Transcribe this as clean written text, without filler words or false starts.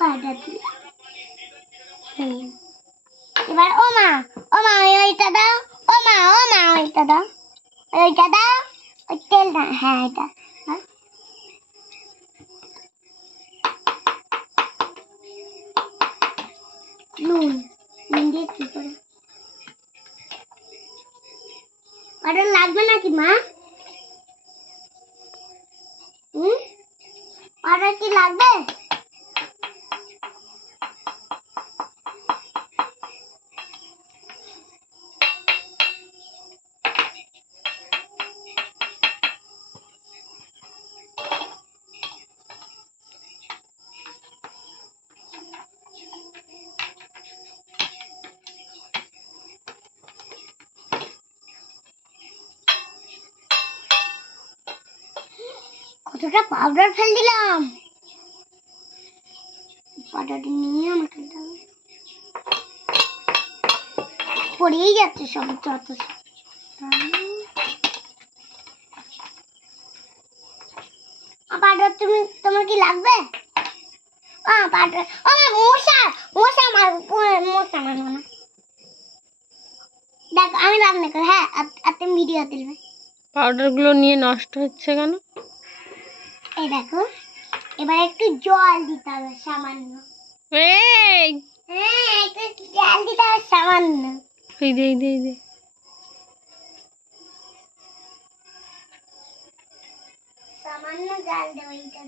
powder দিয়ে এবার ও মা ওইটা দাও ও মা ওইটা দাও ওই তেল না হ্যাঁ এটা নুন দিয়ে কি করে আর লাগবে নাকি মা আর কি লাগবে কতটা পাউডার ফেল দিলাম পাউডারটা নিয়ে আমাকে দাও পড়েই যাচ্ছে সব যত পাউডার তোমার কি লাগবে পাউডার মশা মারবো না দেখ আমি রান্না করি হ্যাঁ আর তুমি ভিডিও তুলবে পাউডার গুলো নিয়ে নষ্ট হচ্ছে কেন এই দেখো এবার একটু জল দিতে হবে সামান্য একটু জল দিতে হবে সামান্য দে সামান্য জল দেবো এইটা